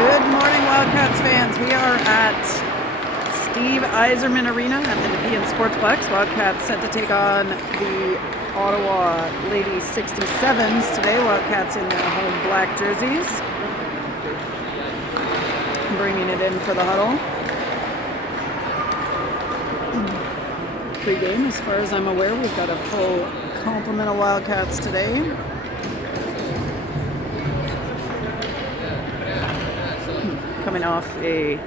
Good morning, Wildcats fans. We are at Steve Yzerman Arena at the Nepean Sportsplex. Wildcats set to take on the Ottawa Lady 67s today. Wildcats in their home black jerseys. Bringing it in for the huddle. Pre-game, as far as I'm aware, we've got a full complement of Wildcats today. Coming off a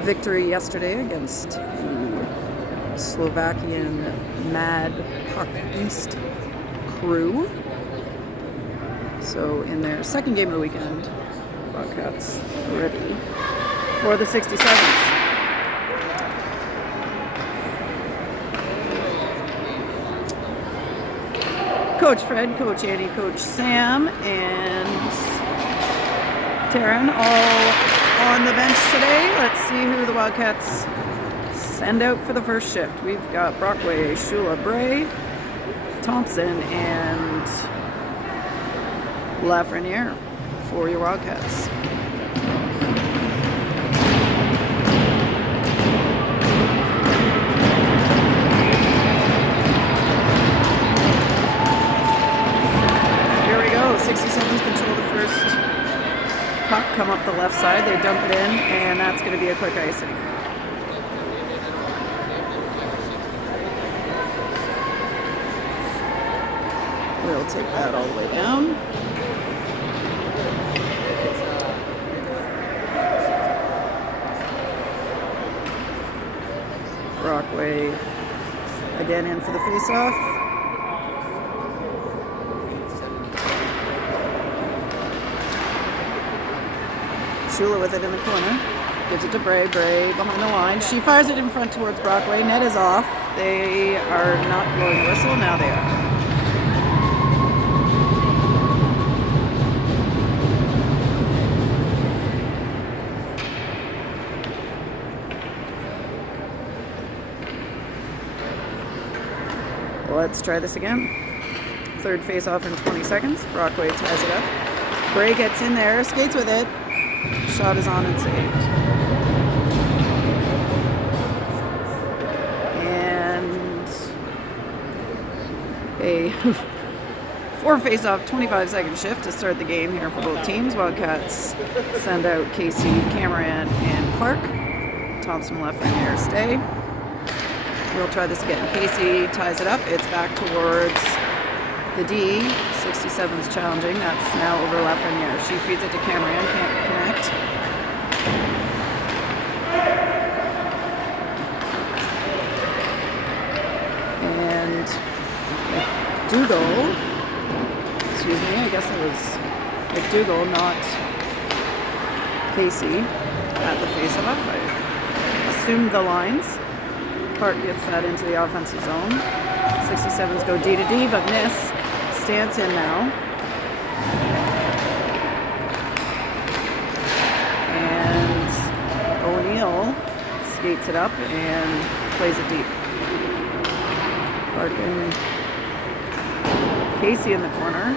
victory yesterday against the Slovakian Mad Puck East crew. So in their second game of the weekend, Wildcats ready for the 67s. Coach Fred, Coach Annie, Coach Sam, and Taryn all on the bench today. Let's see who the Wildcats send out for the first shift. We've got Brockway, Shula, Bray, Thompson, and Lafreniere for your Wildcats. Here we go. 67s control the first puck, come up the left side, they dump it in, and that's going to be a quick icing. We'll take that all the way down. Brockway again in for the face-off. Shula with it in the corner. Gives it to Bray. Bray behind the line. She fires it in front towards Brockway. Net is off. They are not blowing a whistle. Now they are. Let's try this again. Third face-off in 20 seconds. Brockway ties it up. Bray gets in there, skates with it. Shot is on and saved. And a 4 face-off, 25-second shift to start the game here for both teams. Wildcats send out Casey, Cameron, and Clark. Thompson, Lafreniere stay. We'll try this again. Casey ties it up. It's back towards the D. 67's challenging. That's now over Lafreniere. She feeds it to Cameron. Can't connect. And McDougall. Excuse me. I guess it was McDougall, not Casey, at the face-off. I assumed the lines. Clark gets that into the offensive zone. 67s go D to D, but miss. Stance in now. And O'Neill skates it up and plays it deep. Clark and Casey in the corner.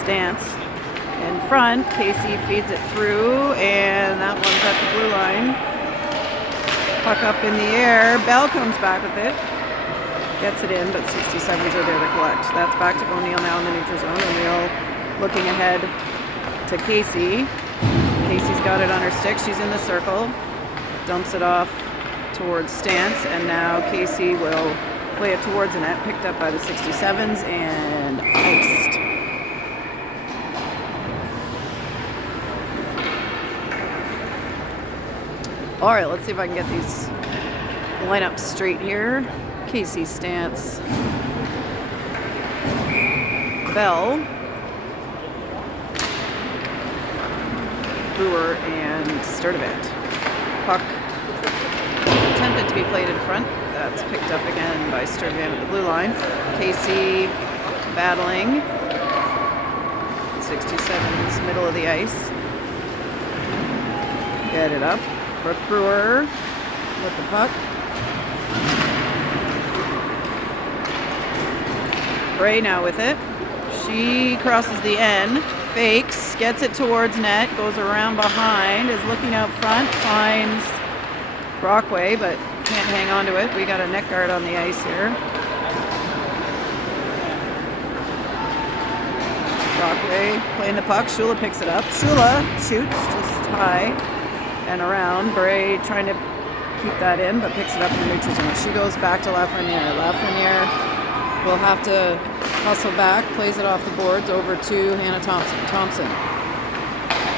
Stance in front. Casey feeds it through, and that one's at the blue line. Puck up in the air. Bell comes back with it. Gets it in, but 67s are there to collect. That's back to O'Neill now in the neutral zone. O'Neill looking ahead to Casey. Casey's got it on her stick. She's in the circle. Dumps it off towards Stance, and now Casey will play it towards the net. Picked up by the 67s and iced. All right, let's see if I can get these lineups straight here. Casey, Stance, Bell, Brewer, and Sturdivant. Puck attempted to be played in front. That's picked up again by Sturdivant at the blue line. Casey battling. 67's middle of the ice. Get it up. Brooke Brewer with the puck. Bray now with it. She crosses the N, fakes, gets it towards net, goes around behind, is looking out front, finds Brockway, but can't hang on to it. We got a net guard on the ice here. Brockway playing the puck. Shula picks it up. Shula shoots just high and around. Bray trying to keep that in, but picks it up in the neutral zone. She goes back to Lafreniere. Lafreniere will have to hustle back, plays it off the boards over to Hannah Thompson. Thompson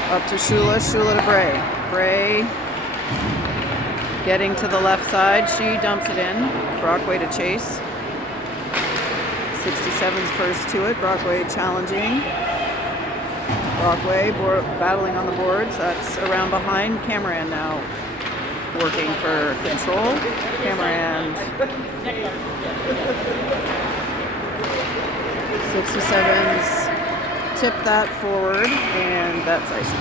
up to Shula. Shula to Bray. Bray getting to the left side. She dumps it in. Brockway to chase. 67's first to it. Brockway challenging. Brockway battling on the boards. That's around behind. Cameron now working for control. Cameron. 67's tip that forward, and that's icing.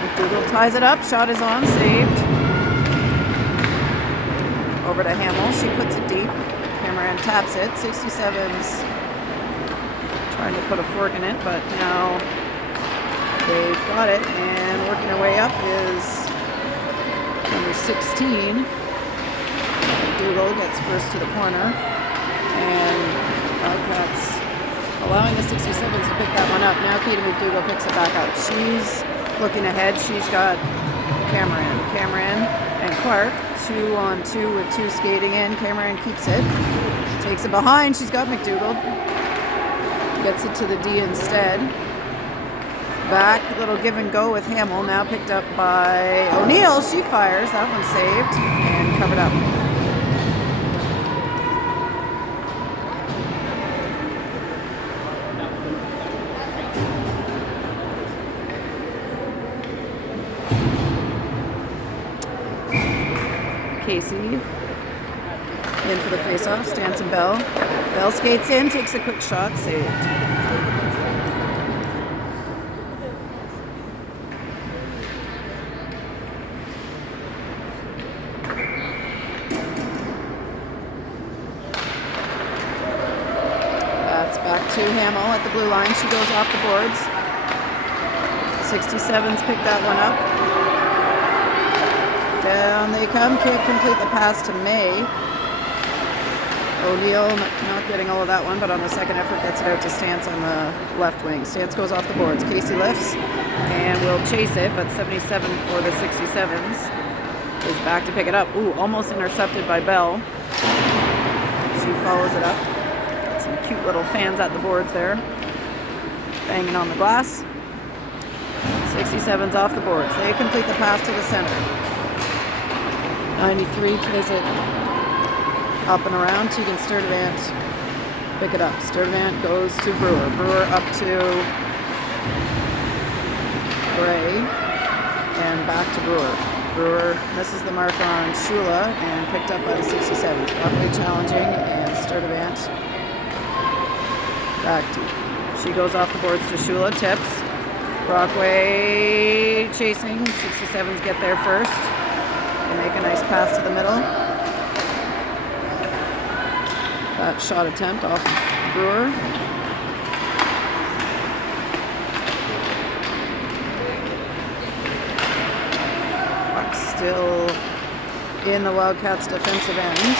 McDougall ties it up. Shot is on. Saved. Over to Hamill. She puts it deep. Cameron taps it. 67's trying to put a fork in it, but now they've got it. And working her way up is number 16. McDougall gets first to the corner. And Wildcats allowing the 67's to pick that one up. Now Katie McDougall picks it back out. She's looking ahead. She's got Cameron and Clark. 2-on-2 with 2 skating in. Cameron keeps it. Takes it behind. She's got McDougall. Gets it to the D instead. Back. Little give and go with Hamill. Now picked up by O'Neill. She fires. That one's saved and covered up. Casey in for the faceoff. Stanton Bell. Bell skates in, takes a quick shot, saved. That's back to Hamill at the blue line. She goes off the boards. 67's picked that one up. Down they come. Can't complete the pass to May. O'Neill not getting all of that one, but on the second effort gets it out to Stance on the left wing. Stance goes off the boards. Casey lifts and will chase it, but 77 for the 67's is back to pick it up. Ooh, almost intercepted by Bell. She follows it up. Some cute little fans at the boards there, banging on the glass. 67's off the boards. They complete the pass to the center. 93 plays it up and around. Tegan Sturdivant pick it up. Sturdivant goes to Brewer. Brewer up to Bray and back to Brewer. Brewer misses the mark on Shula and picked up by the 67. Brockway challenging and Sturdivant back deep. She goes off the boards to Shula. Tips. Brockway chasing. 67's get there first. They make a nice pass to the middle. That shot attempt off of Brewer. Puck still in the Wildcats' defensive end.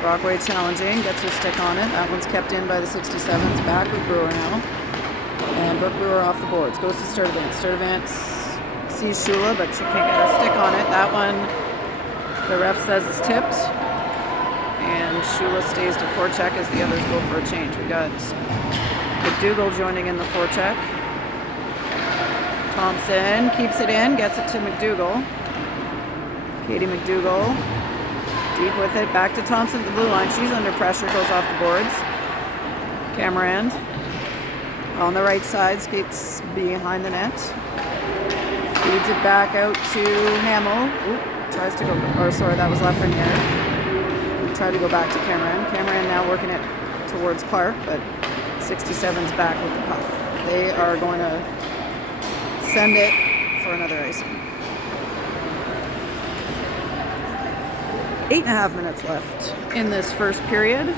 Brockway challenging, gets her stick on it. That one's kept in by the 67's. Back with Brewer now. And Brooke Brewer off the boards. Goes to Sturdivant. Sturdivant sees Shula, but she can't get a stick on it. That one, the ref says is tipped. And Shula stays to forecheck as the others go for a change. We got McDougall joining in the forecheck. Thompson keeps it in, gets it to McDougall. Katie McDougall deep with it, back to Thompson at the blue line. She's under pressure, goes off the boards. Cameron on the right side, skates behind the net. Feeds it back out to Hamill. Ooh, tries to go, or sorry, that was Lafreniere. Tried to go back to Cameron. Cameron now working it towards Clark, but 67's back with the puck. They are going to send it for another icing. 8.5 minutes left in this first period.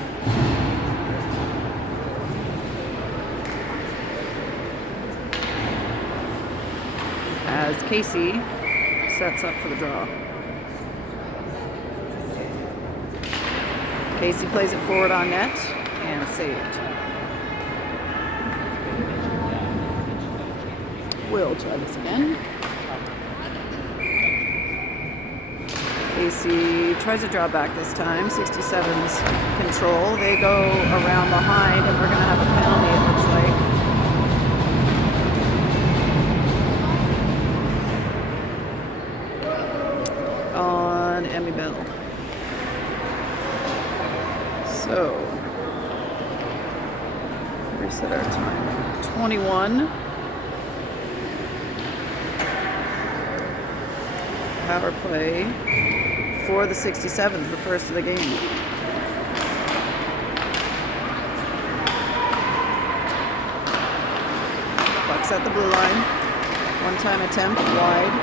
As Casey sets up for the draw. Casey plays it forward on net and saved. We'll try this again. Casey tries to draw back this time. 67's control. They go around behind, and we're going to have a penalty, it looks like, on Emmy Bell. So, reset our time. 21. Power play for the 67s, the first of the game. Bucks at the blue line. One-time attempt, wide.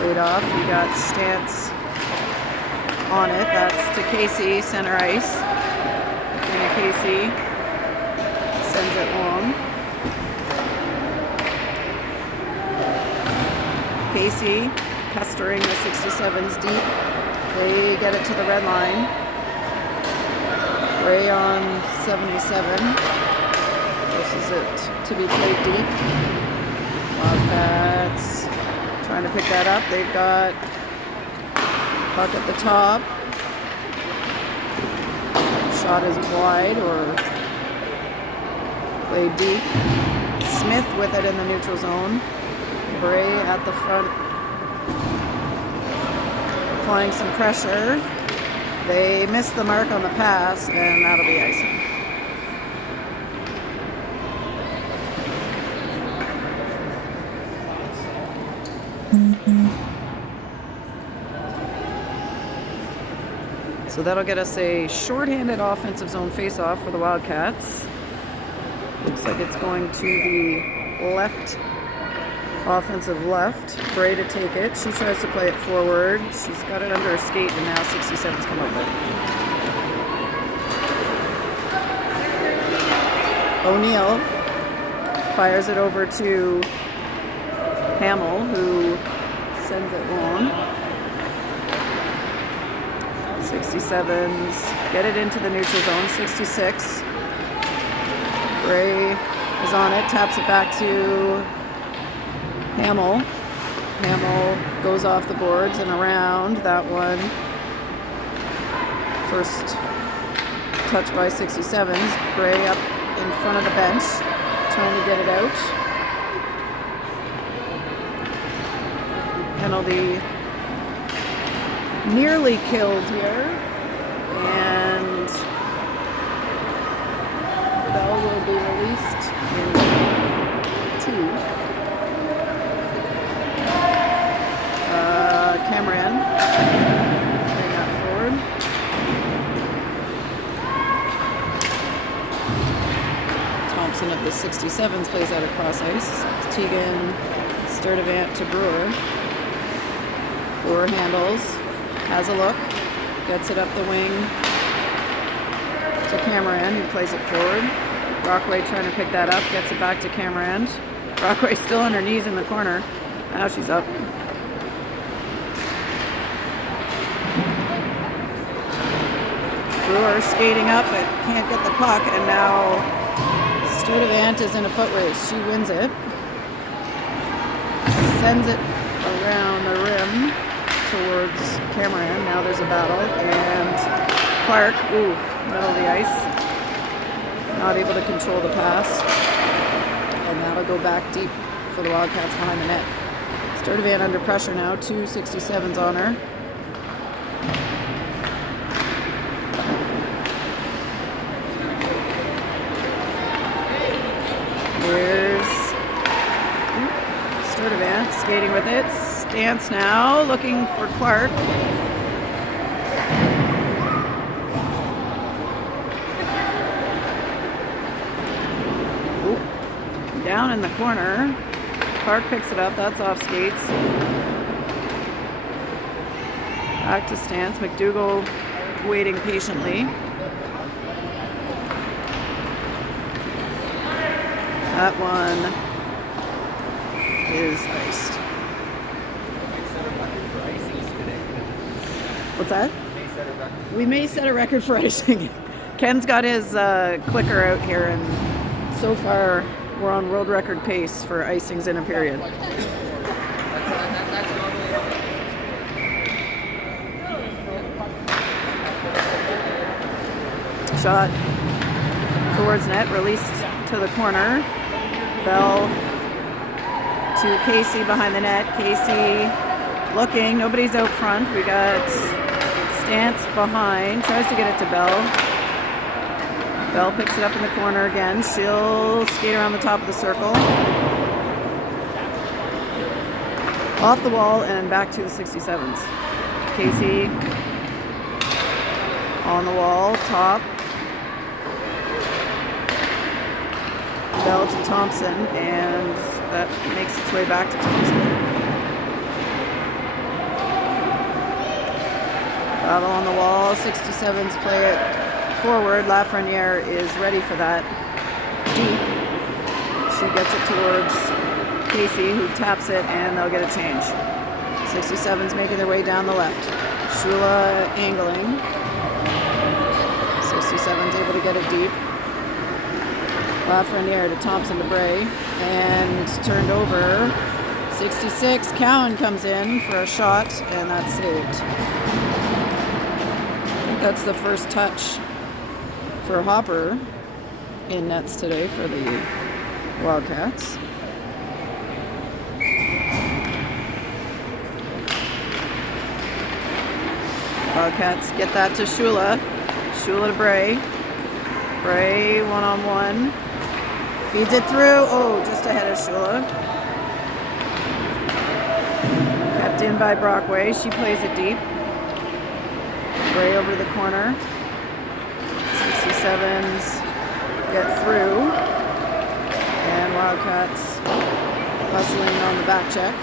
Laid off. We got Stance on it. That's to Casey, center ice. And Casey sends it long. Casey pestering the 67s deep. They get it to the red line. Ray on 77. Forces it to be played deep. Wildcats trying to pick that up. They've got puck at the top. Shot is wide or played deep. Smith with it in the neutral zone. Bray at the front, applying some pressure. They miss the mark on the pass, and that'll be icing. So that'll get us a shorthanded offensive zone face-off for the Wildcats. Looks like it's going to the left. Offensive left. Bray to take it. She tries to play it forward. She's got it under her skate, and now 67's come up with it. O'Neill fires it over to Hamill, who sends it long. 67s get it into the neutral zone. 66. Bray is on it. Taps it back to Hamill. Hamill goes off the boards and around that one. First touch by 67s. Bray up in front of the bench, trying to get it out. Penalty nearly killed here, and Bell will be released in 2. Cameron bring that forward. Thompson of the 67s plays out across ice. Tegan Sturdivant to Brewer. Brewer handles, has a look, gets it up the wing to Cameron, who plays it forward. Brockway trying to pick that up, gets it back to Cameron. Brockway still on her knees in the corner. Now she's up. Brewer skating up but can't get the puck, and now Sturdivant is in a foot race. She wins it. Sends it around the rim towards Cameron. Now there's a battle, and Clark, middle of the ice, not able to control the pass, and that'll go back deep for the Wildcats behind the net. Sturdivant under pressure now, 2 67s on her. Here's Sturdivant skating with it. Stance now, looking for Clark. Ooh. Down in the corner. Clark picks it up, that's off skates. Back to Stance, McDougall waiting patiently. That one is iced. What's that? We may set a record for icing. Ken's got his clicker out here, and so far we're on world record pace for icings in a period. Shot towards net, released to the corner. Bell to Casey behind the net. Casey looking, nobody's out front. We got Stance behind, tries to get it to Bell. Bell picks it up in the corner again. She'll skate around the top of the circle. Off the wall and back to the 67s. Casey on the wall, top. Bell to Thompson, and that makes its way back to Thompson. Battle on the wall, 67s play it forward. Lafreniere is ready for that. Deep. She gets it towards Casey, who taps it, and they'll get a change. 67s making their way down the left. Shula angling. 67's able to get it deep. Lafreniere to Thompson to Bray, and turned over. 66, Cowan comes in for a shot, and that's saved. I think that's the first touch for Hopper in nets today for the Wildcats. Wildcats get that to Shula. Shula to Bray. Bray one-on-one. Feeds it through. Oh, just ahead of Shula. Kept in by Brockway. She plays it deep. Bray over the corner. 67s get through. And Wildcats hustling on the back check.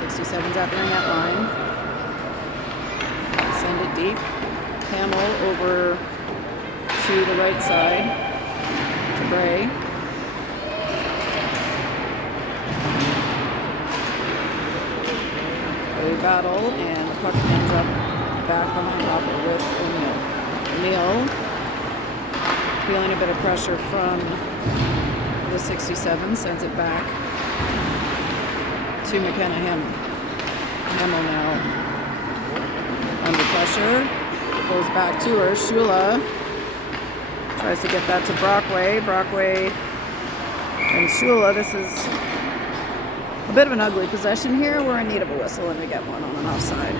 67s at the ring-out line. Send it deep. Hamill over to the right side to Bray. Bray battle, and the puck ends up back behind Hopper with O'Neill. O'Neill feeling a bit of pressure from the 67, sends it back to McKenna Hamill. Hamill now under pressure. Goes back to her. Shula tries to get that to Brockway. Brockway and Shula. This is a bit of an ugly possession here. We're in need of a whistle, and we get one on an offside.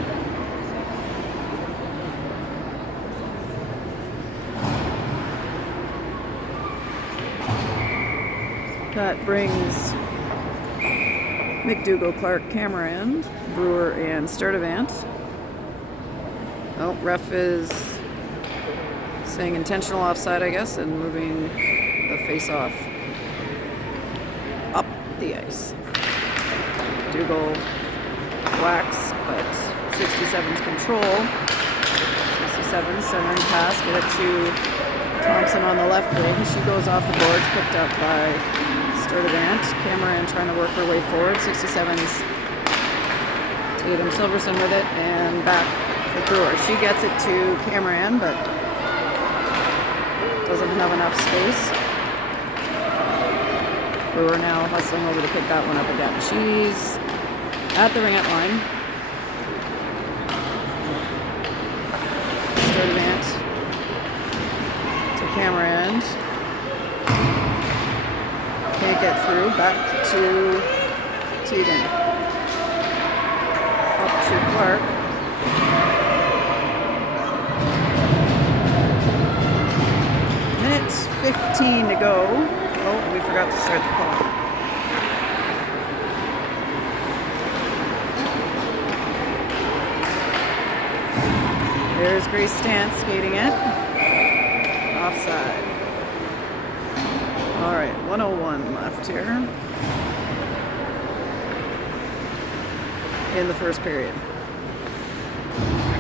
That brings McDougall, Clark, Cameron, Brewer, and Sturdivant. Oh, ref is saying intentional offside, I guess, and moving the face-off up the ice. Dougal whacks, but 67's control. 67 centering pass, get it to Thompson on the left wing. She goes off the boards, picked up by Sturdivant. Cameron trying to work her way forward. 67's Tatum Silverson with it, and back to Brewer. She gets it to Cameron, but doesn't have enough space. Brewer now hustling over to pick that one up again. She's at the ring-out line. Sturdivant to Cameron. Can't get through. Back to Teagan. Up to Clark. Minute 15 to go. Oh, we forgot to start the clock. There's Grace Stantz skating it. Offside. All right, 1:01 left here in the first period.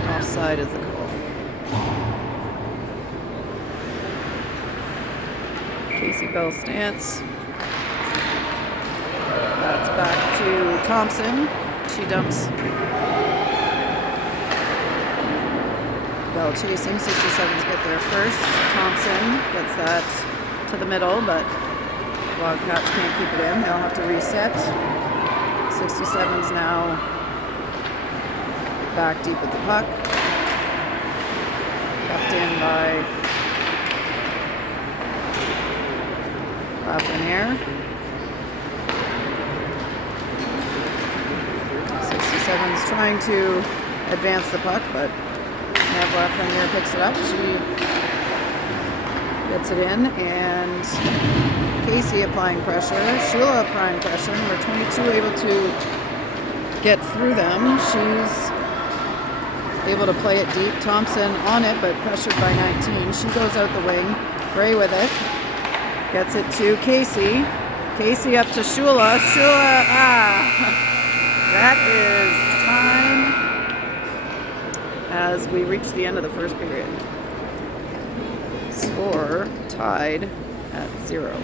Offside is the call. Casey Bell Stantz. That's back to Thompson. She dumps. Bell chasing. 67s get there first. Thompson gets that to the middle, but Wildcats can't keep it in. They'll have to reset. 67s now back deep with the puck. Kept in by Lafreniere. 67's trying to advance the puck, but Nev Lafreniere picks it up. She gets it in, and Casey applying pressure. Sheila applying pressure. Number 22 able to get through them. She's able to play it deep. Thompson on it, but pressured by 19. She goes out the wing. Gray with it. Gets it to Casey. Casey up to Shula. Shula, that is time as we reach the end of the first period. Score tied at 0.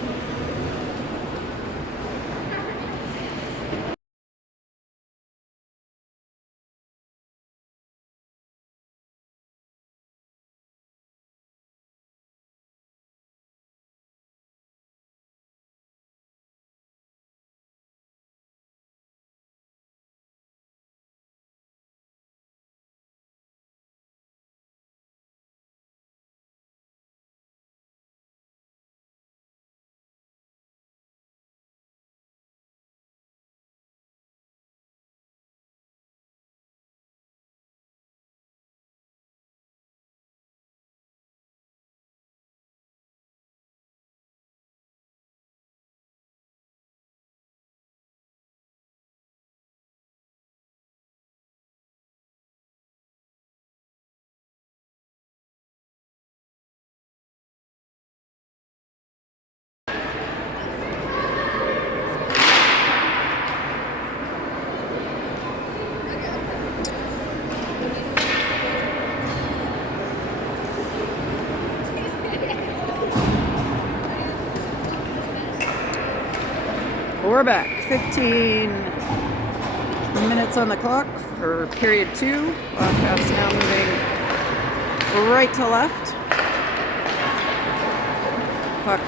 We're back. 15 minutes on the clock for period 2. Wildcats now moving right to left. Puck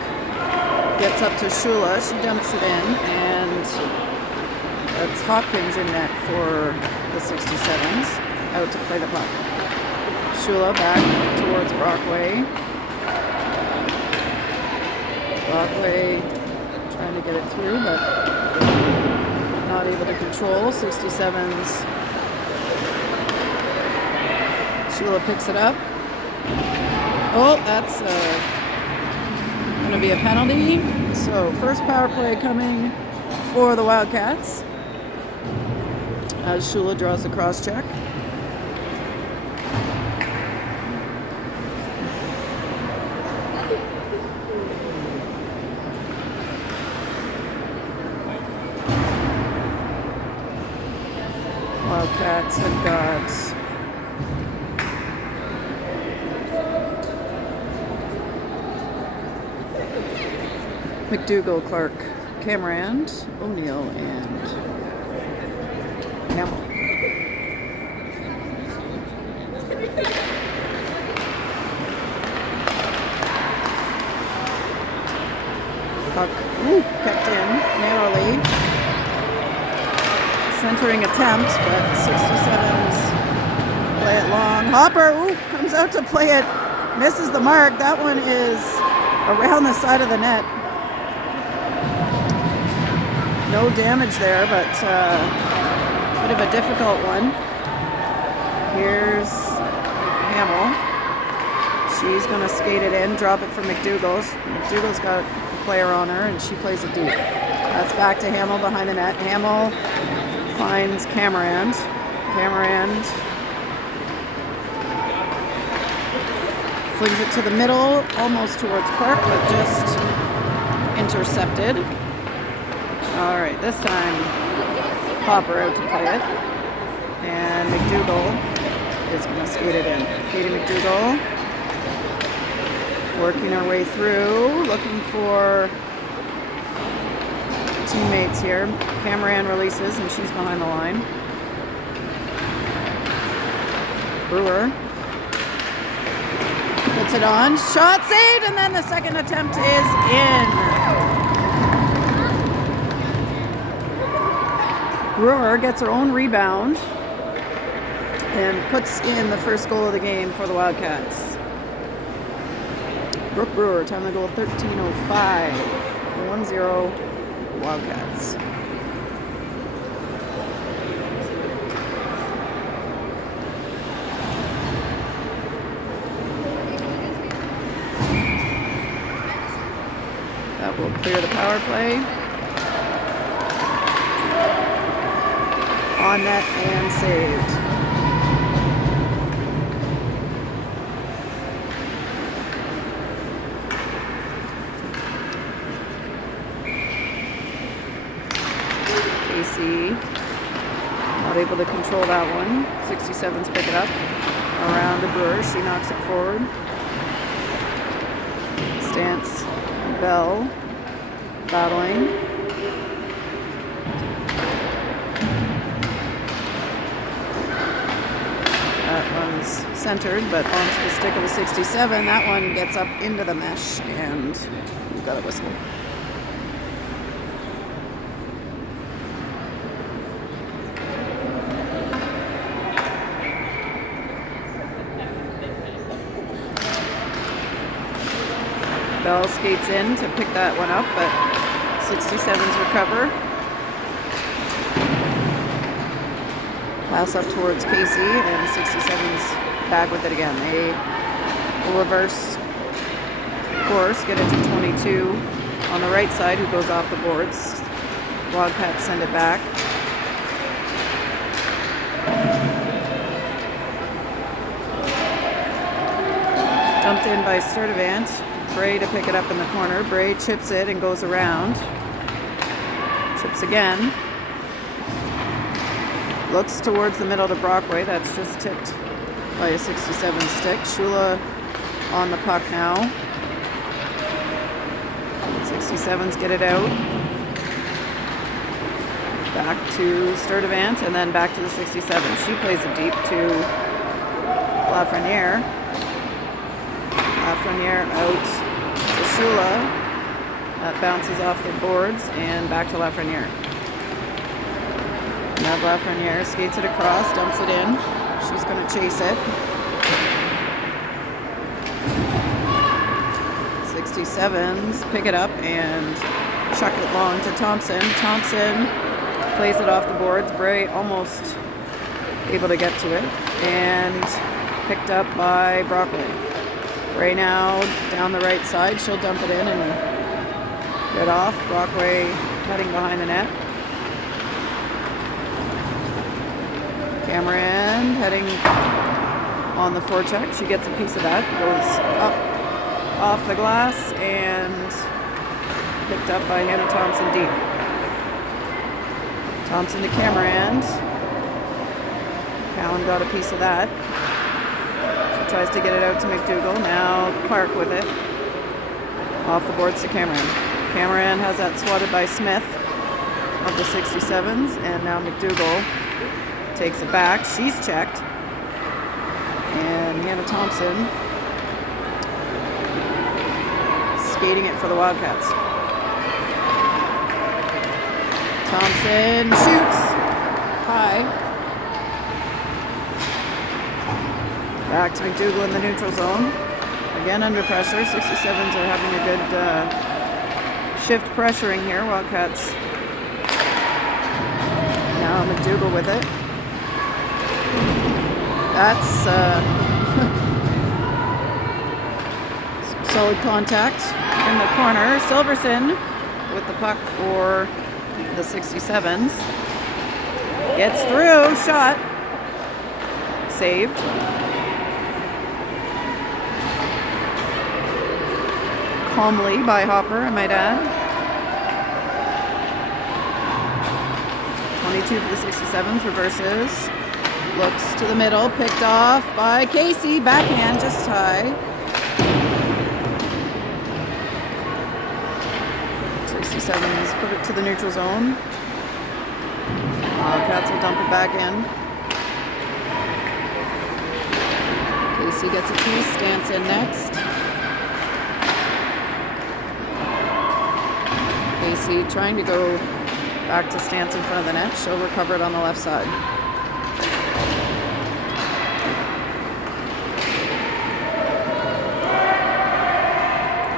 gets up to Shula. She dumps it in, and that's Hopkins in net for the 67s. Out to play the puck. Shula back towards Brockway. Brockway trying to get it through, but not able to control. 67s. Sheila picks it up. Oh, that's going to be a penalty. So first power play coming for the Wildcats as Shula draws the cross check. Wildcats have got McDougall, Clark, Camerand, O'Neill, and Hamill. Puck kept in narrowly. Centering attempt, but 67s play it long. Hopper comes out to play it, misses the mark. That one is around the side of the net. No damage there, but a bit of a difficult one. Here's Hamill. She's going to skate it in, drop it for McDougall's. McDougall's got a player on her, and she plays it deep. That's back to Hamill behind the net. Hamill finds Camerand. Camerand Flings it to the middle, almost towards Clark, but just intercepted. All right, this time Popper out to play it. And McDougall is going to skate it in. Katie McDougall working her way through, looking for teammates here. Cameron releases, and she's behind the line. Brewer puts it on. Shot saved, and then the second attempt is in. Brewer gets her own rebound and puts in the first goal of the game for the Wildcats. Brooke Brewer, time to goal 13:05. 1-0 Wildcats. That will clear the power play. On net and saved. Casey not able to control that one. 67s pick it up. Around to Brewer. She knocks it forward. Stance. Bell battling. That one's centered, but onto the stick of the 67. That one gets up into the mesh, and we've got a whistle. Bell skates in to pick that one up, but 67s recover. Pass up towards Casey, and 67s back with it again. They will reverse course, get it to 22 on the right side, who goes off the boards. Wildcats send it back. Dumped in by Sturdivant. Bray to pick it up in the corner. Bray chips it and goes around. Chips again. Looks towards the middle to Brockway. That's just tipped by a 67 stick. Shula on the puck now. 67s get it out. Back to Sturdivant and then back to the 67. She plays it deep to Lafreniere. Lafreniere out to Shula. That bounces off the boards and back to Lafreniere. Now Lafreniere skates it across, dumps it in. She's going to chase it. 67s pick it up and chuck it long to Thompson. Thompson plays it off the boards. Bray almost able to get to it and picked up by Brockway. Bray now down the right side. She'll dump it in and get off. Brockway heading behind the net. Cameron heading on the forecheck. She gets a piece of that. Goes up off the glass and picked up by Hannah Thompson deep. Thompson to Cameron. Cowan got a piece of that. She tries to get it out to McDougall. Now Clark with it. Off the boards to Cameron. Cameron has that swatted by Smith of the 67s, and now McDougall takes it back. She's checked. And Hannah Thompson skating it for the Wildcats. Thompson shoots high. Back to McDougall in the neutral zone. Again under pressure. 67s are having a good shift pressuring here. Wildcats now McDougall with it. That's solid contact in the corner. Silverson with the puck for the 67s. Gets through. Shot. Saved. calmly by Hopper, I might add. 22 for the 67s, reverses. Looks to the middle, picked off by Casey. Backhand, just high. 67s put it to the neutral zone. Wildcats will dump it back in. Casey gets a piece, Stance in next. Casey trying to go back to Stance in front of the net. She'll recover it on the left side.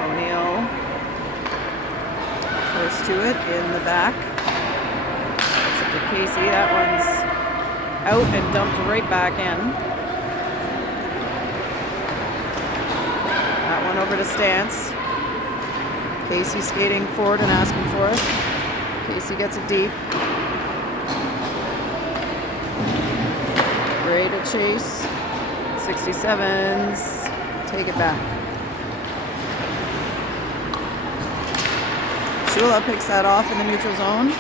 O'Neill first to it in the back. It's up to Casey. That one's out and dumped right back in. That one over to Stance. Casey skating forward and asking for it. Casey gets it deep. Gray to chase. 67s. Take it back. Shula picks that off in the neutral zone.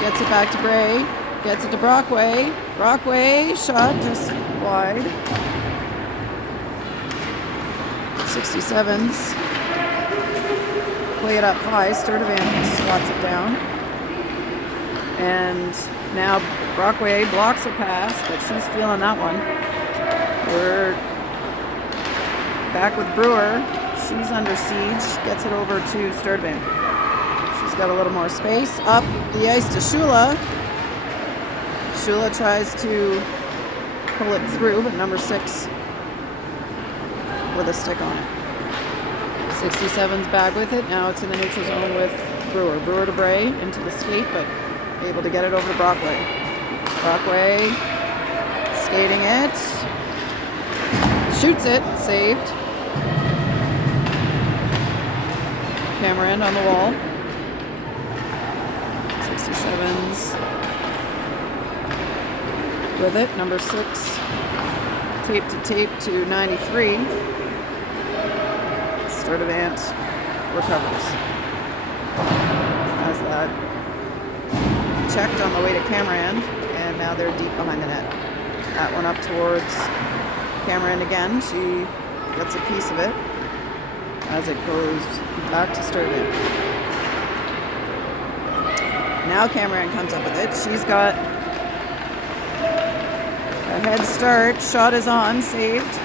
Gets it back to Bray. Gets it to Brockway. Brockway shot just wide. 67s. Play it up high. Sturdivant slots it down. And now Brockway blocks a pass, but she's feeling that one. We're back with Brewer. She's under siege. Gets it over to Sturdivant. She's got a little more space. Up the ice to Shula. Shula tries to pull it through, but number 6 with a stick on it. 67's back with it. Now it's in the neutral zone with Brewer. Brewer to Bray into the skate, but able to get it over to Brockway. Brockway skating it. Shoots it. Saved. Camera end on the wall. 67's with it. Number 6. Tape to tape to 93. Sturdivant recovers. As that checked on the way to camera end, and now they're deep behind the net. That one up towards camera end again. She gets a piece of it as it goes back to Sturdivant. Now camera end comes up with it. She's got a head start. Shot is on. Saved.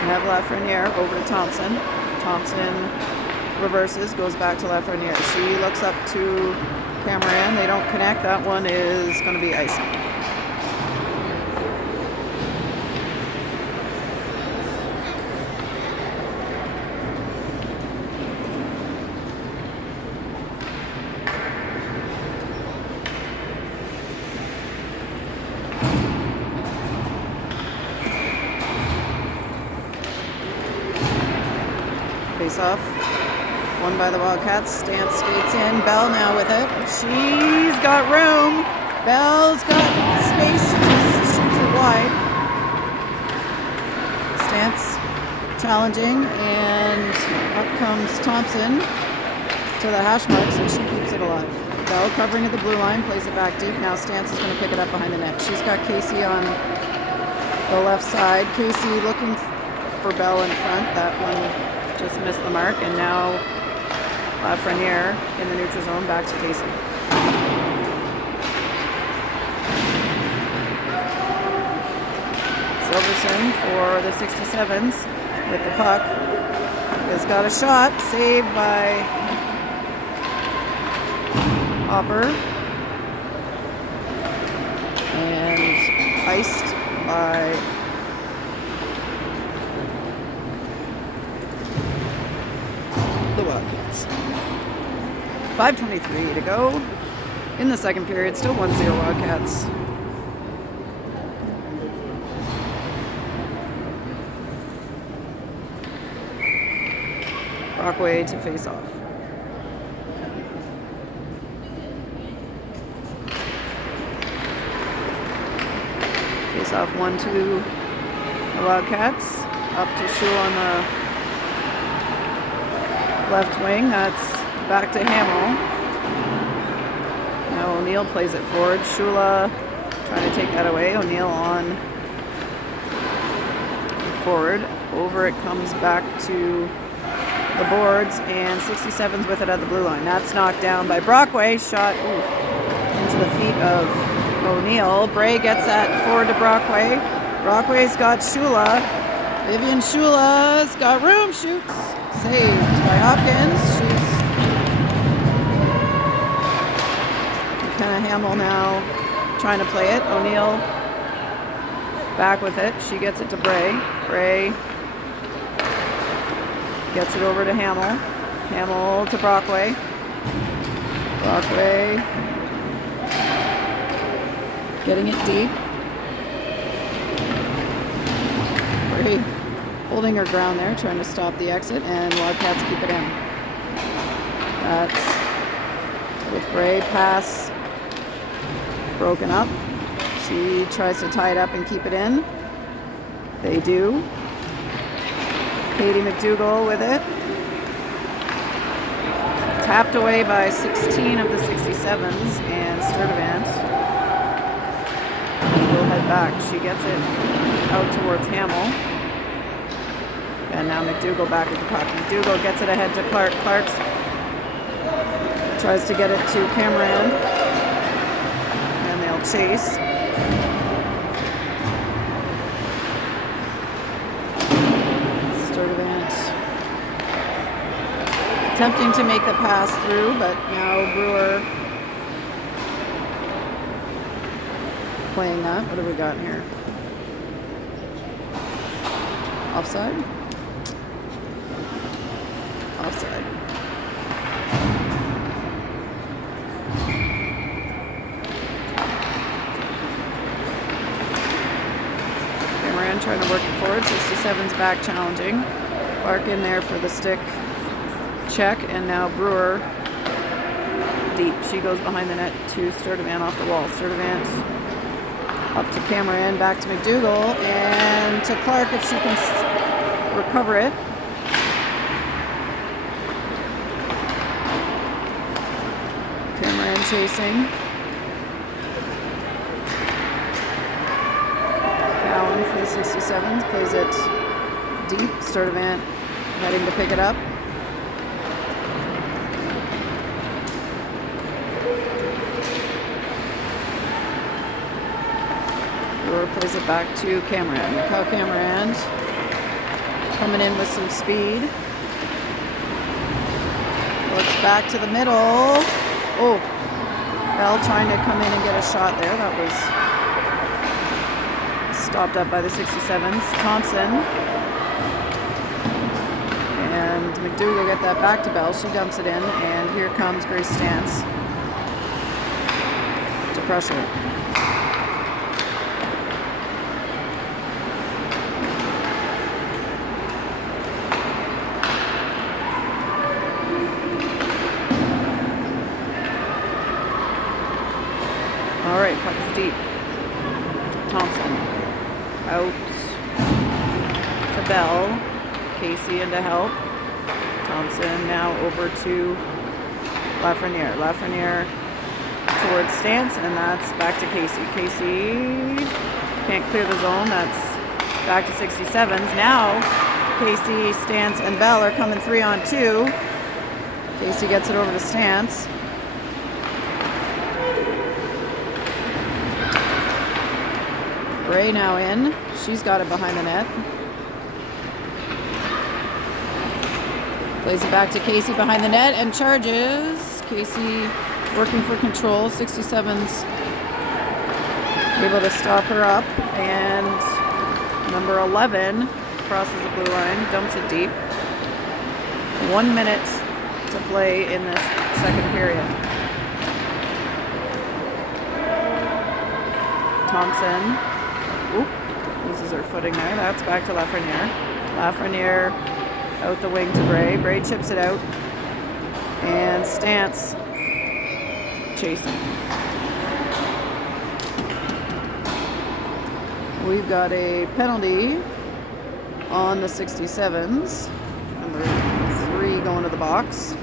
We have Lafreniere over to Thompson. Thompson reverses, goes back to Lafreniere. She looks up to Cameron. They don't connect. That one is going to be icing. Face off. Won by the Wildcats. Stance skates in. Bell now with it. She's got room. Bell's got space. Just shoots it wide. Stance challenging, and up comes Thompson to the hash marks, and she keeps it alive. Bell covering at the blue line, plays it back deep. Now Stance is going to pick it up behind the net. She's got Casey on the left side. Casey looking for Bell in front. That one just missed the mark, and now Lafreniere in the neutral zone, back to Casey. Silverson for the 67s with the puck. Has got a shot, saved by Hopper, and iced by the Wildcats. 5:23 to go in the second period. Still 1-0 Wildcats. Brockway to face off. off 1-2 the Wildcats. Up to Shula on the left wing. That's back to Hamill. Now O'Neill plays it forward. Shula trying to take that away. O'Neill on forward. Over it comes back to the boards, and 67's with it at the blue line. That's knocked down by Brockway. Shot into the feet of O'Neill. Bray gets that forward to Brockway. Brockway's got Shula. Vivian Shula's got room. Shoots. Saved by Hopkins. She's McKenna Hamill now trying to play it. O'Neill back with it. She gets it to Bray. Bray gets it over to Hamill. Hamill to Brockway. Brockway getting it deep. Bray holding her ground there, trying to stop the exit, and Wildcats keep it in. That's with Bray. Pass broken up. She tries to tie it up and keep it in. They do. Katie McDougall with it. Tapped away by 16 of the 67s, and Sturdivant will head back. She gets it out towards Hamill. And now McDougall back at the puck. McDougall gets it ahead to Clark. Clark tries to get it to Cameron. And they'll chase. Attempting to make the pass through, but now Brewer playing that. What have we got here? Offside? Offside. Cameron trying to work it forward. 67's back challenging. Clark in there for the stick check, and now Brewer deep. She goes behind the net to Sturdivant off the wall. Sturdivant up to Cameron, back to McDougall, and to Clark if she can recover it. Cameron chasing. Cowan for the 67s plays it deep. Sturdivant heading to pick it up. Plays it back to Cameron. Mikhail Cameron coming in with some speed. Looks back to the middle. Oh, Bell trying to come in and get a shot there. That was stopped up by the 67s. Thompson. And McDougall get that back to Bell. She dumps it in, and here comes Grace Stantz to pressure. All right, puck is deep. Thompson out to Bell. Casey in to help. Thompson now over to Lafreniere. Lafreniere towards Stantz, and that's back to Casey. Casey can't clear the zone. That's back to 67s. Now Casey, Stantz, and Bell are coming 3-on-2. Casey gets it over to Stantz. Bray now in. She's got it behind the net. Plays it back to Casey behind the net and charges. Casey working for control. 67's able to stop her up. And number 11 crosses the blue line, dumps it deep. 1 minute to play in this second period. Thompson. Oop, loses her footing there. That's back to Lafreniere. Lafreniere out the wing to Bray. Bray chips it out. And Stantz chasing. We've got a penalty on the 67s. Number 3 going to the box.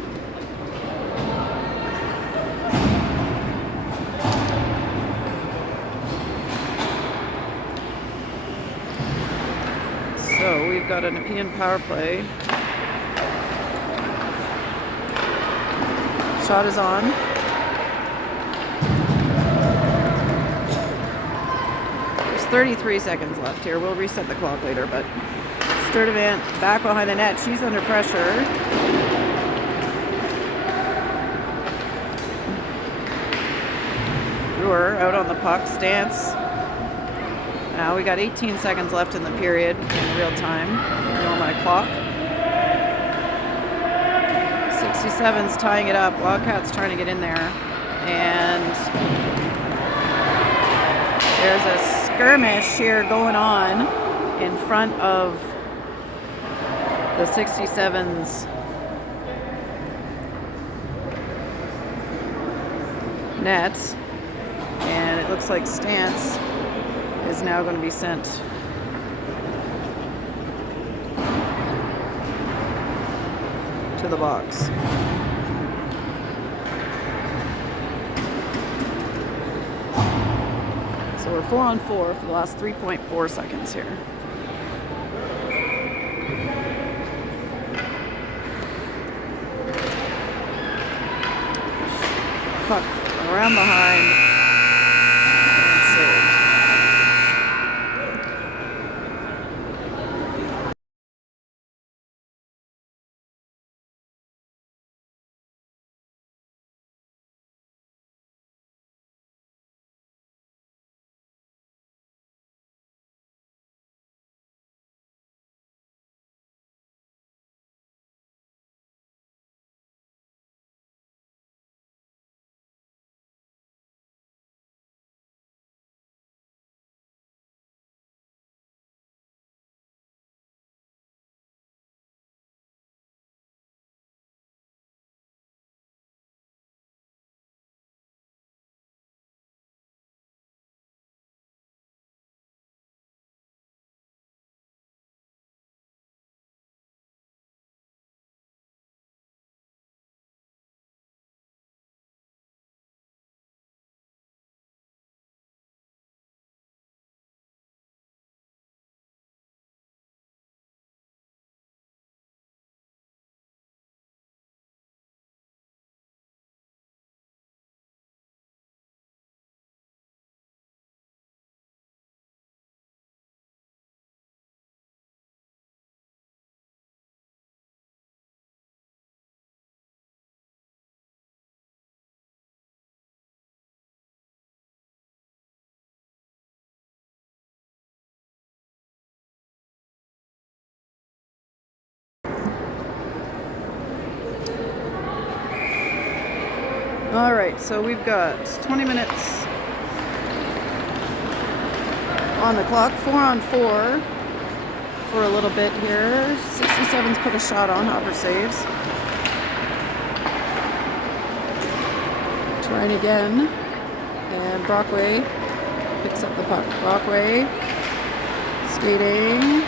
So we've got a Nepean power play. Shot is on. There's 33 seconds left here. We'll reset the clock later, but Sturdivant back behind the net. She's under pressure. Brewer out on the puck. Stance. Now we got 18 seconds left in the period in real time. On my clock. 67's tying it up. Wildcats trying to get in there. And there's a skirmish here going on in front of the 67's net. And it looks like Stance is now going to be sent to the box. So we're 4-on-4 for the last 3.4 seconds here. Puck around behind. All right, so we've got 20 minutes on the clock, 4-on-4 for a little bit here. 67's put a shot on, Hopper saves. Trying again, and Brockway picks up the puck. Brockway skating,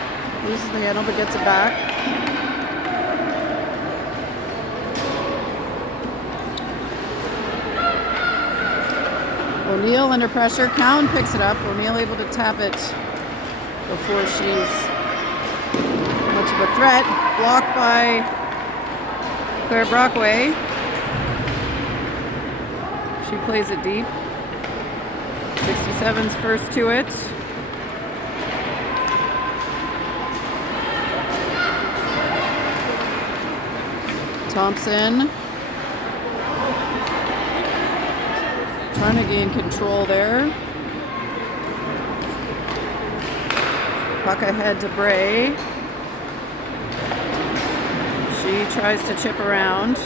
loses the handle but gets it back. O'Neill under pressure. Cowan picks it up. O'Neill able to tap it before she's much of a threat. Blocked by Claire Brockway. She plays it deep. 67's first to it. Thompson trying to gain control there. Puck ahead to Bray. She tries to chip around.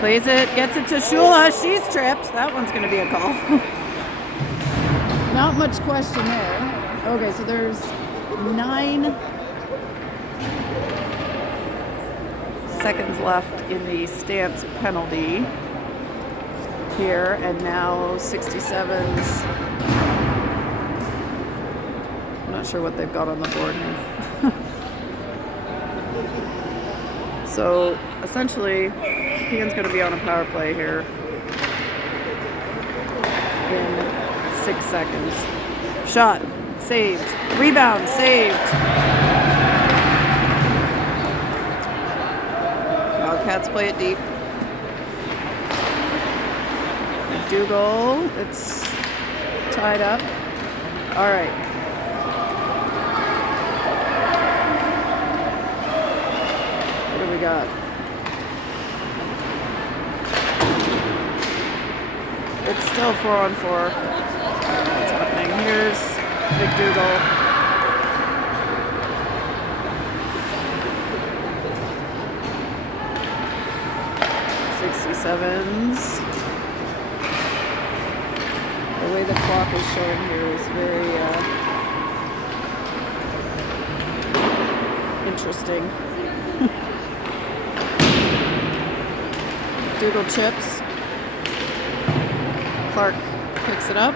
Plays it, gets it to Shula. She's tripped. That one's going to be a call. Not much question there. Okay, so there's 9 seconds left in the Stance penalty. here, and now 67's. I'm not sure what they've got on the board here. So essentially, Nepean's going to be on a power play here in 6 seconds. Shot, saved. Rebound, saved. Wildcats play it deep. Goal. It's tied up. All right. What do we got? It's still 4-on-4. What's happening? Here's McDougall. .67s. The way the clock is showing here is very interesting. Dougal chips. Clark picks it up.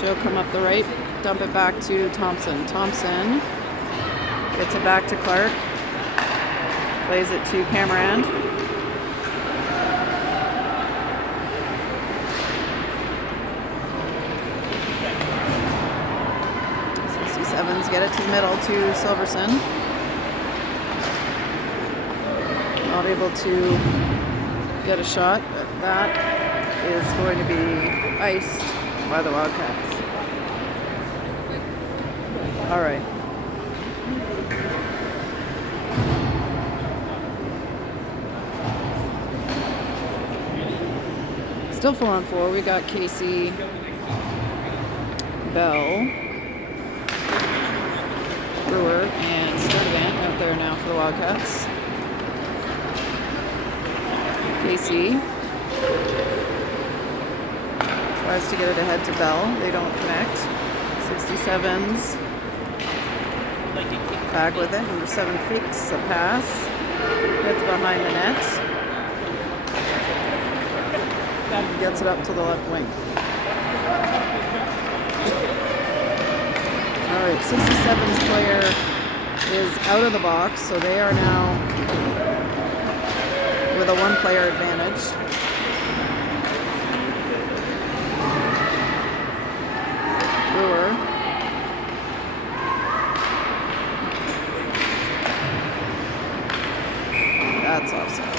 She'll come up the right, dump it back to Thompson. Thompson gets it back to Clark. Plays it to Cameron. 67s get it to the middle to Silverson. Not able to get a shot, but that is going to be iced by the Wildcats. All right. Still 4-on-4. We got Casey, Bell, Brewer, and Sturdivant out there now for the Wildcats. Casey tries to get it ahead to Bell. They don't connect. 67s back with it. Number 7 fakes a pass. Gets behind the net. Gets it up to the left wing. Alright, 67's player is out of the box, so they are now with a 1-player advantage. Brewer. That's offside.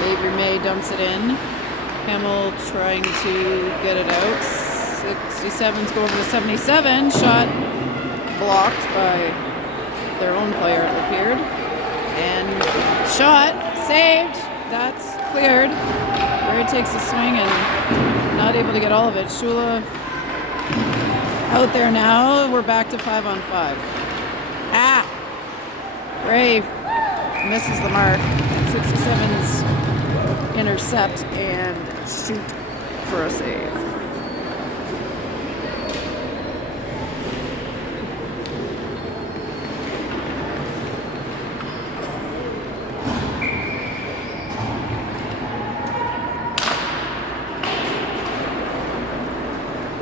Avery May dumps it in. Hamill trying to get it out. 67s go over to 77. Shot blocked by their own player, it appeared. And shot saved. That's cleared. Bird takes a swing and not able to get all of it. Shula out there now. We're back to 5-on-5. Brave misses the mark. 67's intercept and shoot for a save.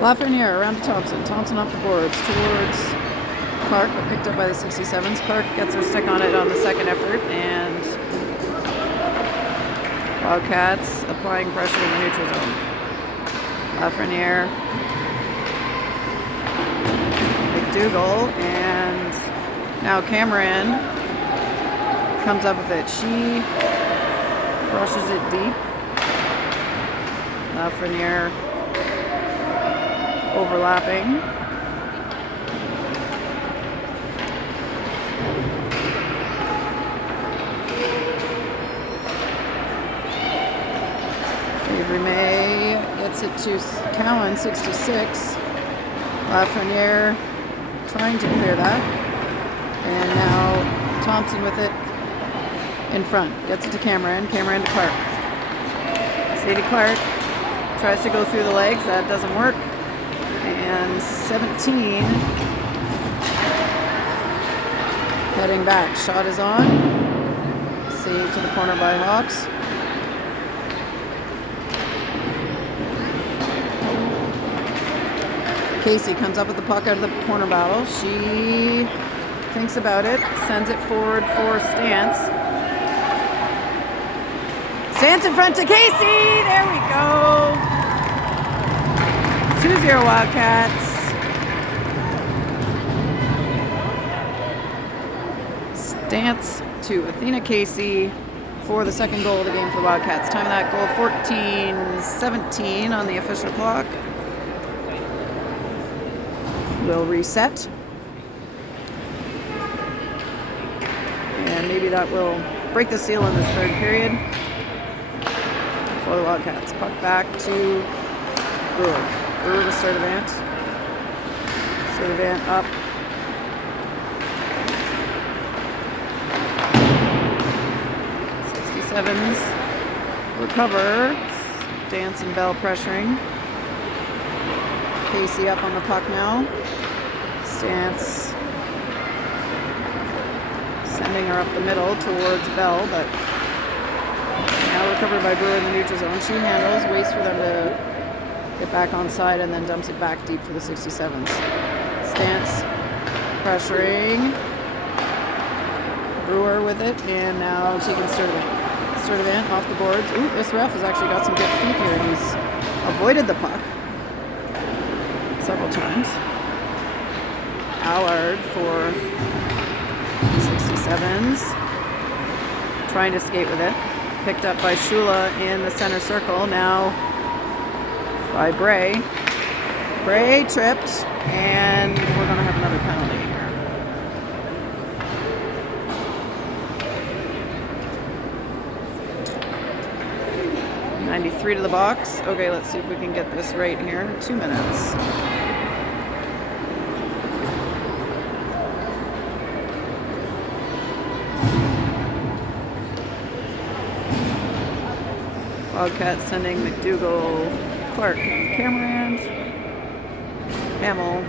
Lafreniere around to Thompson. Thompson off the boards towards Clark, but picked up by the 67s. Clark gets a stick on it on the second effort, and Wildcats applying pressure in the neutral zone. Lafreniere, McDougall, and now Cameron comes up with it. She brushes it deep. Lafreniere overlapping. Avery May gets it to Cowan, 66. Lafreniere trying to clear that. And now Thompson with it in front. Gets it to Cameron. Cameron to Clark. Sadie Clark tries to go through the legs. That doesn't work. And 17 heading back. Shot is on. Save to the corner by Hawks. Casey comes up with the puck out of the corner battle. She thinks about it, sends it forward for Stance. Stance in front to Casey. There we go. 2-0 Wildcats. Stance to Athena Casey for the second goal of the game for the Wildcats. Time of that goal 14:17 on the official clock. We'll reset. And maybe that will break the seal in this third period for the Wildcats. Puck back to Brewer. Brewer to Sturdivant. Sturdivant up. Sevens recover. Stance and Bell pressuring. Casey up on the puck now. Stance sending her up the middle towards Bell, but now recovered by Brewer in the neutral zone. She handles, waits for them to get back on side, and then dumps it back deep for the 67s. Stance pressuring. Brewer with it, and now taking Sturdivant. Sturdivant off the boards. Ooh, this ref has actually got some good feet here. He's avoided the puck several times. Allard for 67s. Trying to skate with it. Picked up by Shula in the center circle. Now by Bray. Bray tripped, and we're going to have another penalty here. 93 to the box. Okay, let's see if we can get this right here. 2 minutes. Wildcats sending McDougall, Clark, Cameron, Hamill,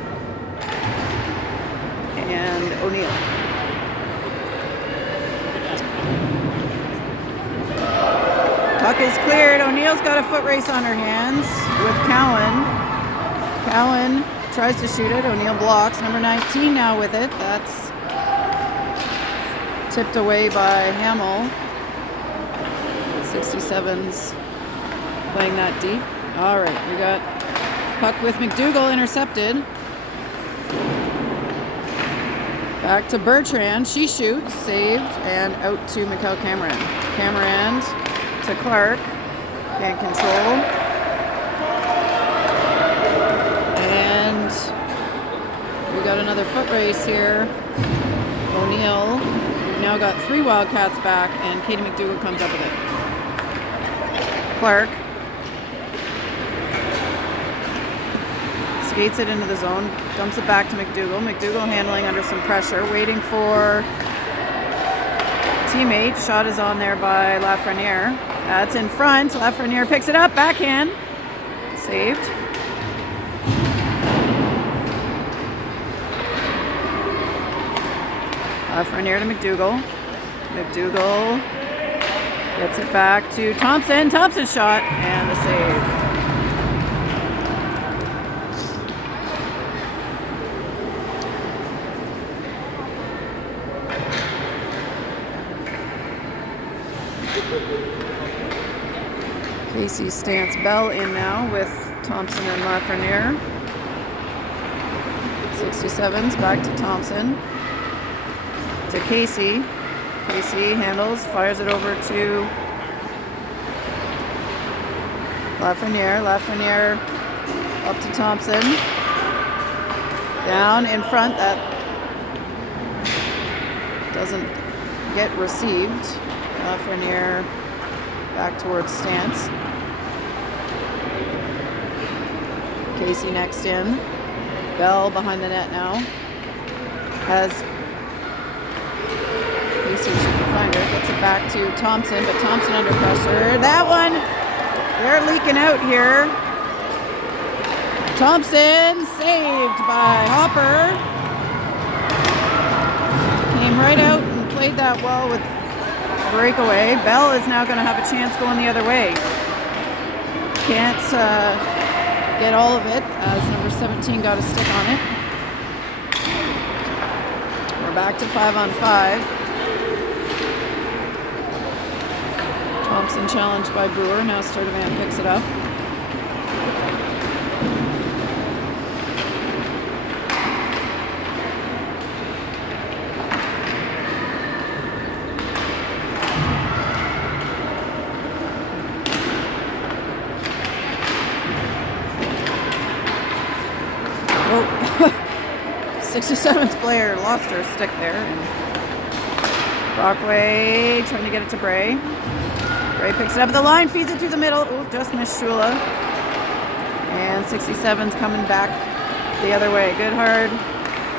and O'Neill. Puck is cleared. O'Neill's got a foot race on her hands with Cowan. Cowan tries to shoot it. O'Neill blocks. Number 19 now with it. That's tipped away by Hamill. 67's playing that deep. All right, we got puck with McDougall intercepted. Back to Bertrand. She shoots, saved, and out to Mikkel Cameron. Cameron to Clark. Can't control. And we got another foot race here. O'Neill. We've now got 3 Wildcats back, and Katie McDougall comes up with it. Clark skates it into the zone, dumps it back to McDougall. McDougall handling under some pressure, waiting for teammate. Shot is on there by Lafreniere. That's in front. Lafreniere picks it up, backhand. Saved. Lafreniere to McDougall. McDougall gets it back to Thompson. Thompson's shot and a save. Casey Stance Bell in now with Thompson and Lafreniere. 67's back to Thompson. To Casey. Casey handles, fires it over to Lafreniere. Lafreniere up to Thompson. Down in front. That doesn't get received. Lafreniere back towards Stance. Casey next in. Bell behind the net now. As Casey, she can find her, gets it back to Thompson, but Thompson under pressure. That one, they're leaking out here. Thompson saved by Hopper. Came right out and played that well with breakaway. Bell is now going to have a chance going the other way. Can't get all of it as number 17 got a stick on it. We're back to 5-on-5. Thompson challenged by Brewer. Now Sturdivant picks it up. Oh, 67th player lost her stick there. And Brockway trying to get it to Bray. Bray picks it up at the line, feeds it through the middle. Oh, just missed Shula. And 67's coming back the other way. Good hard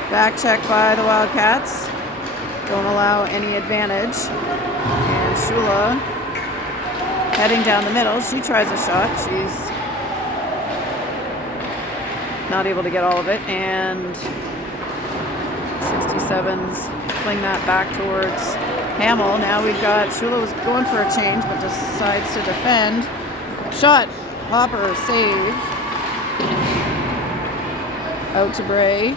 back check by the Wildcats. Don't allow any advantage. And Shula heading down the middle. She tries a shot. She's not able to get all of it, and 67's fling that back towards Hamill. Now we've got Shula was going for a change, but decides to defend. Shot, Hopper save. Out to Bray.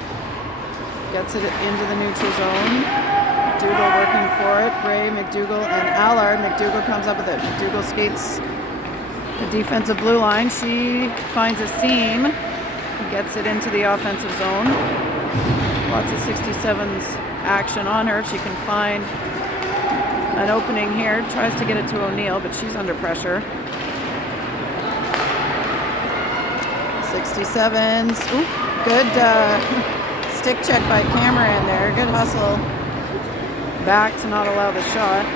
Gets it into the neutral zone. McDougall working for it. Bray, McDougall, and Allard. McDougall comes up with it. McDougall skates the defensive blue line. She finds a seam. Gets it into the offensive zone. Lots of 67's action on her. If she can find an opening here, tries to get it to O'Neill, but she's under pressure. 67's, ooh, good stick check by Cameron there. Good hustle back to not allow the shot.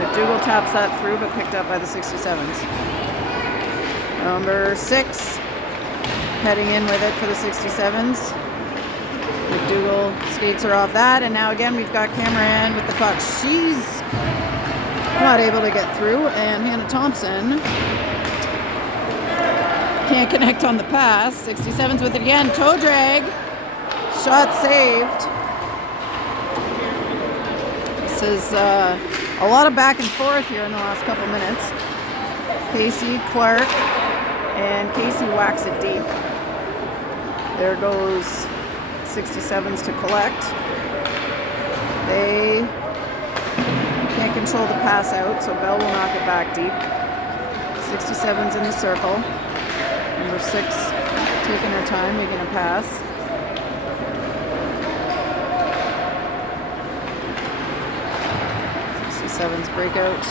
McDougall taps that through, but picked up by the 67's. Number 6 heading in with it for the 67's. McDougall skates her off that, and now again we've got Cameron with the puck. She's not able to get through, and Hannah Thompson can't connect on the pass. 67's with it again. Toe drag. Shot saved. This is a lot of back and forth here in the last couple minutes. Casey, Clark, and Casey whacks it deep. There goes 67's to collect. They can't control the pass out, so Bell will knock it back deep. 67's in the circle. Number 6 taking her time, making a pass. Sevens breakout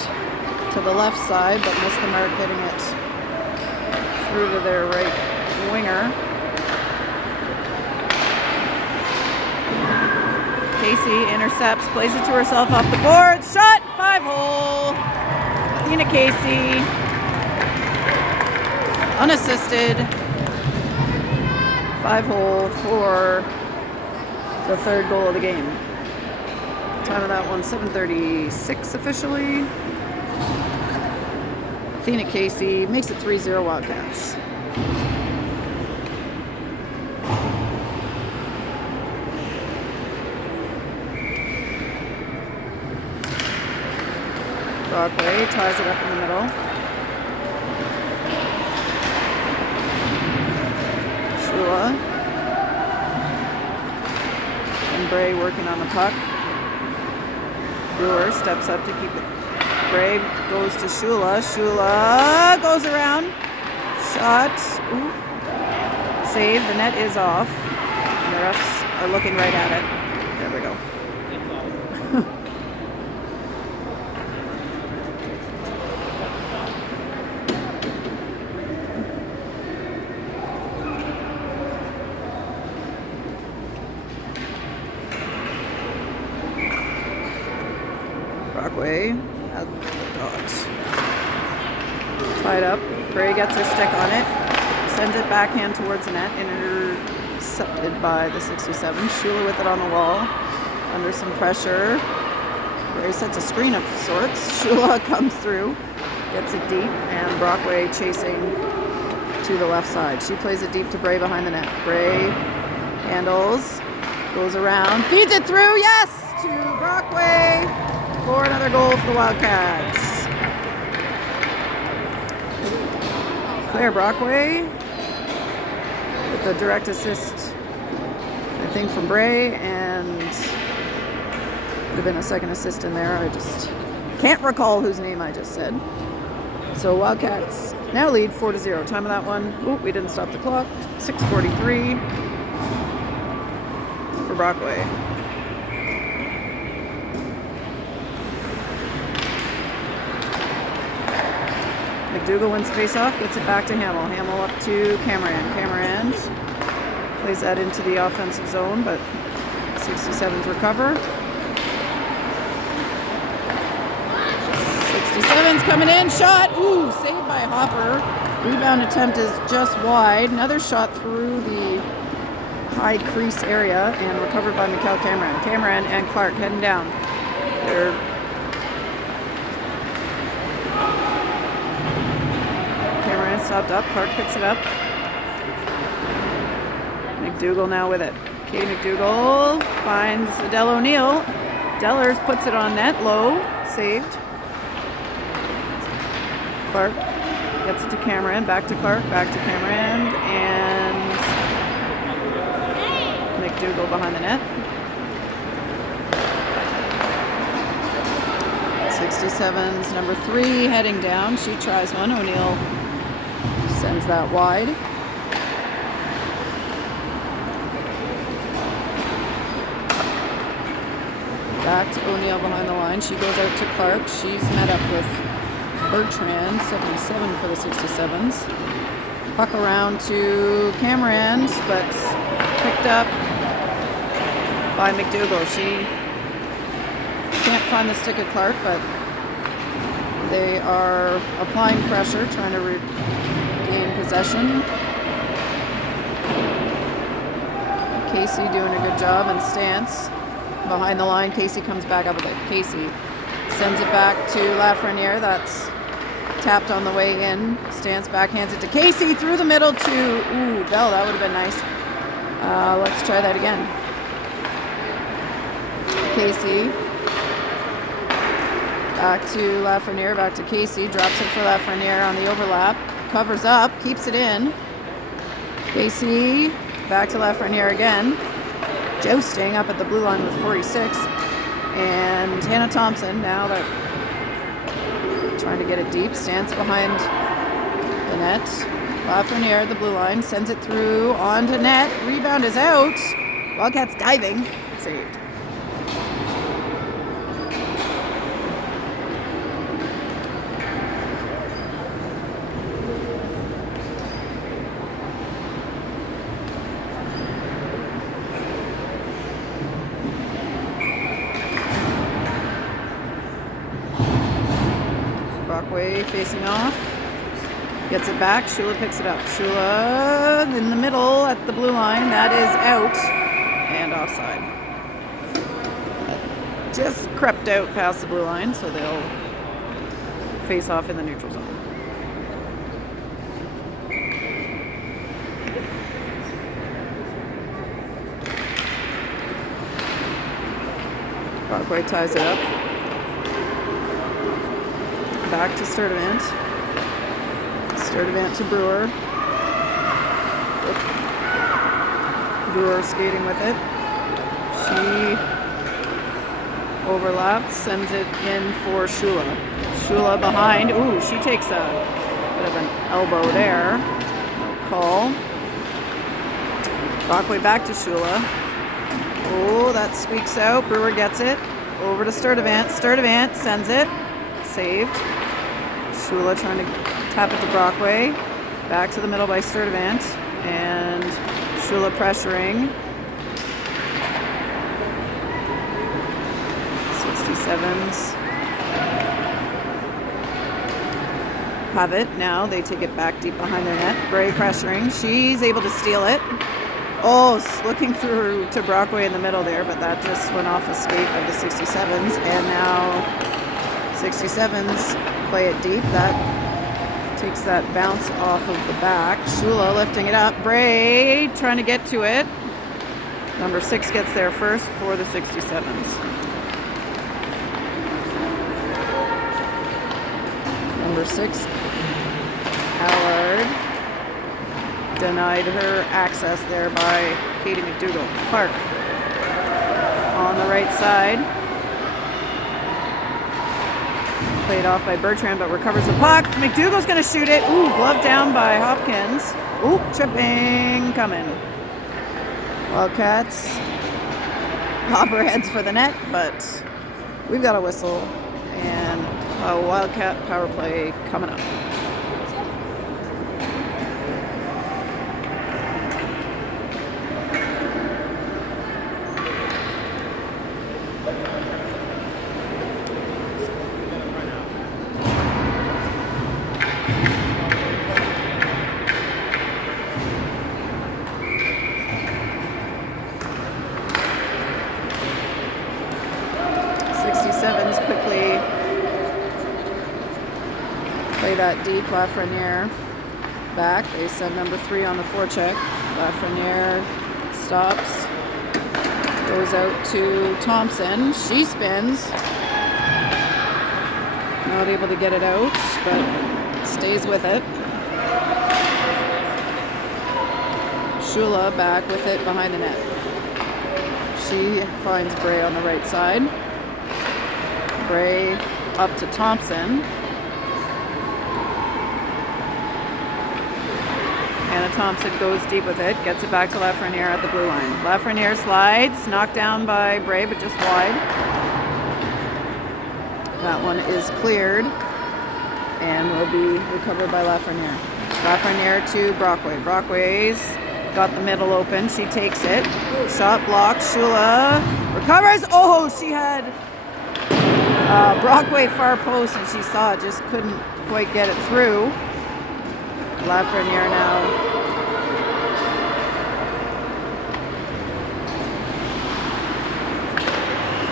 to the left side, but missed the mark, getting it through to their right winger. Casey intercepts, plays it to herself off the board. Shot, 5-hole. Athena Casey, unassisted. 5-hole for the third goal of the game. Time of that one, 7:36 officially. Athena Casey makes it 3-0 Wildcats. Brockway ties it up in the middle. Shula. And Bray working on the puck. Brewer steps up to keep it. Bray goes to Shula. Shula goes around. Shot. Ooh. Save. The net is off. And the refs are looking right at it. There we go. Brockway at the dots. Tied up. Bray gets her stick on it. Sends it backhand towards the net. Intercepted by the 67. Shula with it on the wall. Under some pressure. Bray sets a screen of sorts. Shula comes through. Gets it deep. And Brockway chasing to the left side. She plays it deep to Bray behind the net. Bray handles. Goes around. Feeds it through. Yes! To Brockway for another goal for the Wildcats. Claire Brockway with the direct assist, I think, from Bray, and would have been a second assist in there. I just can't recall whose name I just said. So Wildcats now lead 4-0. Time of that one. Oop, we didn't stop the clock. 6:43 for Brockway. McDougall wins the face-off, gets it back to Hamill. Hamill up to Cameron. Cameron plays that into the offensive zone, but 67s recover. 67's coming in, shot! Ooh, saved by Hopper. Rebound attempt is just wide. Another shot through the high crease area and recovered by Mikkel Cameron. Cameron and Clark heading down. They're stopped up. Clark picks it up. McDougall now with it. Katie McDougall finds Adele O'Neill. Dellers puts it on net. Low. Saved. Clark gets it to Cameron. Back to Clark. Back to Cameron. And McDougall behind the net. 67's number 3 heading down. She tries one. O'Neill sends that wide. Back to O'Neill behind the line. She goes out to Clark. She's met up with Bertrand, 77 for the 67s. Puck around to Cameron, but picked up by McDougall. She can't find the stick of Clark, but they are applying pressure, trying to regain possession. Casey doing a good job, and Stance behind the line. Casey comes back up with it. Casey sends it back to Lafreniere. That's tapped on the way in. Stance backhands it to Casey through the middle to Bell. That would have been nice. Let's try that again. Casey back to Lafreniere, back to Casey, drops it for Lafreniere on the overlap, covers up, keeps it in. Casey back to Lafreniere again, jousting up at the blue line with 46, and Hannah Thompson now that trying to get it deep, stands behind the net. Lafreniere at the blue line, sends it through onto net, rebound is out, Wildcats diving, saved. Brockway facing off, gets it back, Shula picks it up. Shula in the middle at the blue line, that is out and offside. Just crept out past the blue line, so they'll face off in the neutral zone. Brockway ties it up. Back to Sturdivant. Sturdivant to Brewer. Brewer skating with it. She overlaps, sends it in for Shula. Shula behind. Ooh, she takes a bit of an elbow there. No call. Brockway back to Shula. Oh, that squeaks out. Brewer gets it. Over to Sturdivant. Sturdivant sends it. Saved. Shula trying to tap it to Brockway. Back to the middle by Sturdivant. And Shula pressuring. 67s have it now. They take it back deep behind their net. Bray pressuring. She's able to steal it. Oh, looking through to Brockway in the middle there, but that just went off a skate of the 67s. And now 67s play it deep. That takes that bounce off of the back. Shula lifting it up. Bray trying to get to it. Number 6 gets there first for the 67s. Number 6, Allard, denied her access there by Katie McDougall. Clark on the right side. Played off by Bertrand, but recovers the puck. McDougall's going to shoot it. Ooh, glove down by Hopkins. Ooh, tripping coming. Wildcats. Hopper heads for the net, but we've got a whistle and a Wildcat power play coming up. Quickly play that deep. Lafreniere back. They send number 3 on the forecheck. Lafreniere stops. Goes out to Thompson. She spins. Not able to get it out, but stays with it. Shula back with it behind the net. She finds Bray on the right side. Bray up to Thompson. Anna Thompson goes deep with it, gets it back to Lafreniere at the blue line. Lafreniere slides, knocked down by Bray, but just wide. That one is cleared and will be recovered by Lafreniere. Lafreniere to Brockway. Brockway's got the middle open. She takes it. Shot blocked. Shula recovers. Oh, she had Brockway far post, and she saw it, just couldn't quite get it through. Lafreniere now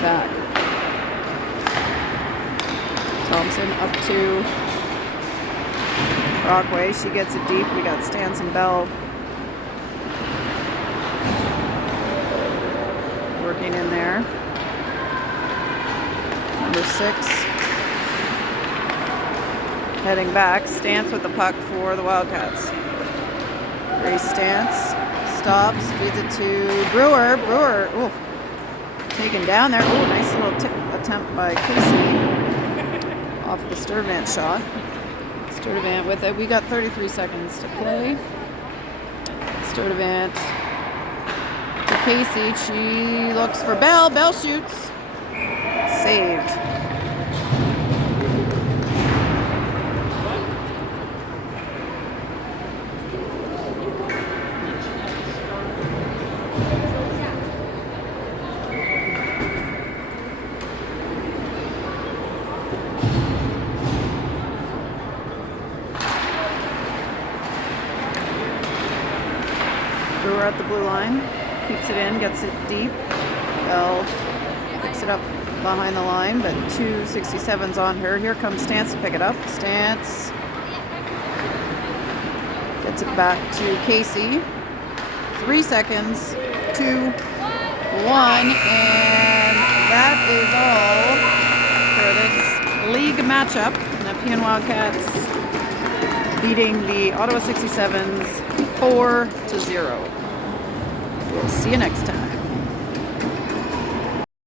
back. Thompson up to Brockway. She gets it deep. We got Stans and Bell working in there. Number 6 heading back. Stance with the puck for the Wildcats. Grace Stance stops, feeds it to Brewer. Brewer, ooh, taken down there. Ooh, nice little tip attempt by Casey off the Sturtevant shot. Sturtevant with it. We got 33 seconds to play. Sturtevant to Casey. She looks for Bell. Bell shoots. Saved. Brewer at the blue line, keeps it in, gets it deep. Bell picks it up behind the line, but 267's on her. Here comes Stance to pick it up. Stance gets it back to Casey. 3 seconds, 2, 1, and that is all for this league matchup. Nepean Wildcats beating the Ottawa 67s 4-0. We'll see you next time.